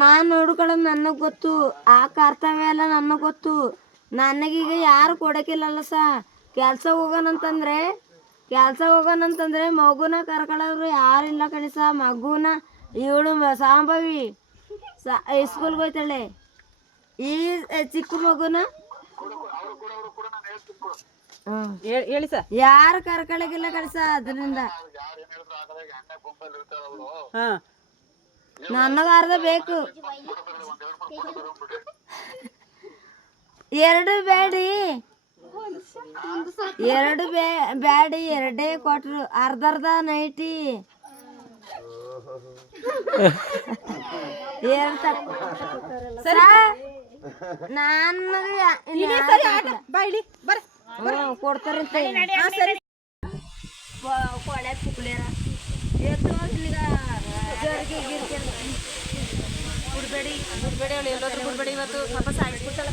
ನಾನು ನೋಡ್ಕೊಳ್ಳೋದು ನನಗೆ ಗೊತ್ತು, ಆ ಕರ್ತವ್ಯ ಎಲ್ಲ ನನಗೆ ಗೊತ್ತು. ನನಗೀಗ ಯಾರು ಕೊಡೋಕ್ಕಿಲ್ಲಲ್ಲ ಕೆಲಸ ಹೋಗೋಣಂತಂದ್ರೆ ಮಗುನ ಕರ್ಕೊಳ್ಳೋರು ಯಾರಿಲ್ಲ ಕಣಿಸ. ಮಗುನ ಇವಳು ಸಾಂಬವಿ ಸ್ಕೂಲ್ಗೆ ಹೋಯ್ತಾಳೆ. ಈ ಚಿಕ್ಕ ಮಗುನ ಹೇಳಿ ಸರ್, ಯಾರು ಕರ್ಕೊಳಗಿಲ್ಲ ಕಳಿಸ. ಅದರಿಂದ ನನಗಾರ್ಧ ಬೇಕು. ಎರಡು ಬೇಡಿ, ಎರಡೇ ಕೊಟ್ರು. ಅರ್ಧ ನೈಟಿ ಕೊಡ್ತಾರಂತೆ. ಕೊಳೆ ಪುಕ್ಲೇರ ಎತ್ತು ಬಿಡ್ಬೇಡಿ ಎಲ್ಲೋದ್ರು ಬಿಡ್ಬೇಡಿ. ಇವತ್ತು ಪಾಪ ಸಾಯಿಸ್ಬಿಡ್ತಾಳ,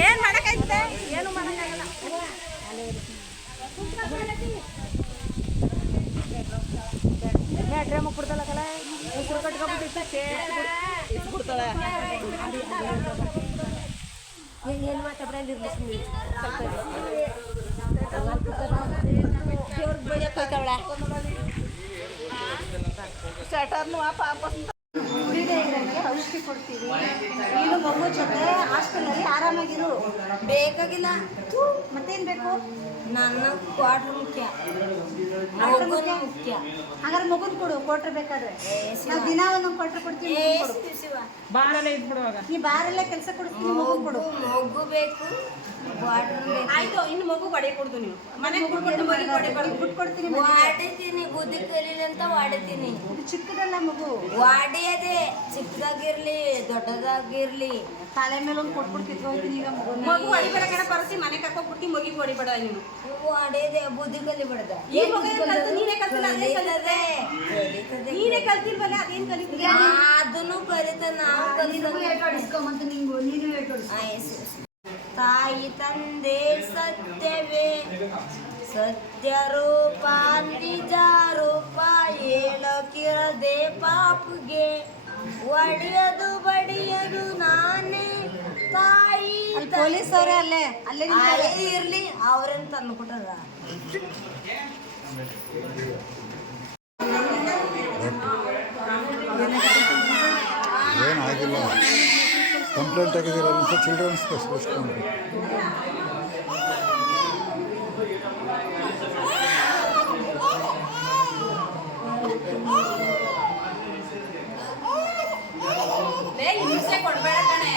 ಏನ್ ಮಾಡಕೈತೆ, ಏನು ಮಾಡಕ್ಕಾಗಲ್ಲ. ಡ್ರಮ್ ಕೊಡ್ತಾಳ ಕಲ ಉಸಿರು ಕಟ್ಕೊಂಡ್ಬಿಟ್ಟಿರ್ತಾಳೆ. ಏನು ಮಾತಾಡ್ಬಿಡ ಸ್ವೆಟರ್ನು ಪಾಪ ಔಷಧಿ ಕೊಡ್ತೀವಿ. ನೀನು ಮಗು ಜೊತೆ ಹಾಸ್ಟೆಲಲ್ಲಿ ಆರಾಮಾಗಿರು. ಬೇಕಾಗಿಲ್ಲ ಮತ್ತೇನು ಬೇಕು? ನನ್ನ ಕ್ವಾರ್ಟರ್ ಮುಖ್ಯ, ಮುಖ್ಯ. ಹಾಗಾದ್ರೆ ಮಗುನ್ ಕೊಡು, ಕೊಟ್ರೆ ಬೇಕಾದ್ರೆ ನಾವು ದಿನ ಒಂದೊಂದು ಕ್ವಾರ್ಟರ್ ಕೊಡ್ತೀವಿ. ನೀ ಬಾರಲ್ಲೇ ಕೆಲಸ ಕೊಡ್ತೀನಿ, ಮಗು ಕೊಡು. ಮಗು ಬೇಕು, ಆಯ್ತು. ಇನ್ನು ಮಗು ಬಡೆ ಕೊಡ್ದು, ನೀವು ಮನೆಗೆ ಬಿಟ್ಕೊಡ್ತೀನಿ. ವಾಡಿತೀನಿ, ಬುದ್ಧಿ ಕಲೀಲಿ ಅಂತ ವಾಡಿತೀನಿ. ಚಿಕ್ಕದಲ್ಲ ಮಗು, ವಾಡಿಯದೆ ಚಿಕ್ಕದಾಗಿರ್ಲಿ ದೊಡ್ಡದಾಗಿರ್ಲಿ ತಲೆ ಮೇಲೆ ಒಂದು ಕೊಟ್ಬಿಡ್ತಿದ್ವು. ಈಗ ಮಗು ಹೊಡಿಬೇಡ ಕಡೆ ಪರಿಸಿ ಮನೆ ಕರ್ಕೊಂಡ್ಬಿಡ್ತೀನಿ. ಮಗಿಗೆ ಹೊಡಿಬೇಡ, ನೀನು ವಾಡಿಯದೆ ಬುದ್ಧಿ ಕಲಿಬೇಡ. ನೀನೇ ಕಲ್ತಿಲ್ವಲ್ಲ, ಅದೇನು ಕಲಿತೀವಿ? ಅದನ್ನು ಕಲಿತ ನಾವು ಕಲಿಸ್ಕೊಂಬಂತ ತಾಯಿ ತಂದೆ ಸತ್ಯವೇ ಸತ್ಯ ರೂಪ ನಿಜ ರೂಪ ಹೇಳಕ್ಕಿರದೆ ಪಾಪುಗೆ ಒಡೆಯದು ಬಡಿಯದು ನಾನೇ ತಾಯಿ. ಪೊಲೀಸ್ ಅವರೇ ಅಲ್ಲೇ ಇರ್ಲಿ, ಅವ್ರೇನು ತಂದು ಕೊಟ್ಟಾರ. ಏನಾಗಿಲ್ಲ, ಕಂಪ್ಲೇಂಟ್ ಆಗಿದ್ದೀರ ಅಂತ ಚಿಲ್ಡ್ರನ್ ಸ್ಪೆಷಲಿಸ್ಟ್ ಕೊಡ್ಬೇಡ ಕಣೆ.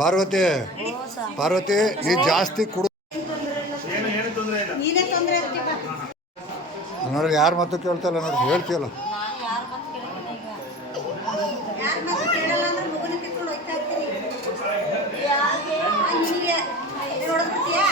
ಪಾರ್ವತಿ, ಪಾರ್ವತಿ ನೀ ಜಾಸ್ತಿ ಕುಡು ನೋಡ್ರಿ. ಯಾರ ಮಾತು ಕೇಳ್ತಲ್ಲ ನೋಡ್ರಿ, ಹೇಳ್ತೀಯಲ್ಲ. ನೋಡ್ತೀಯಾ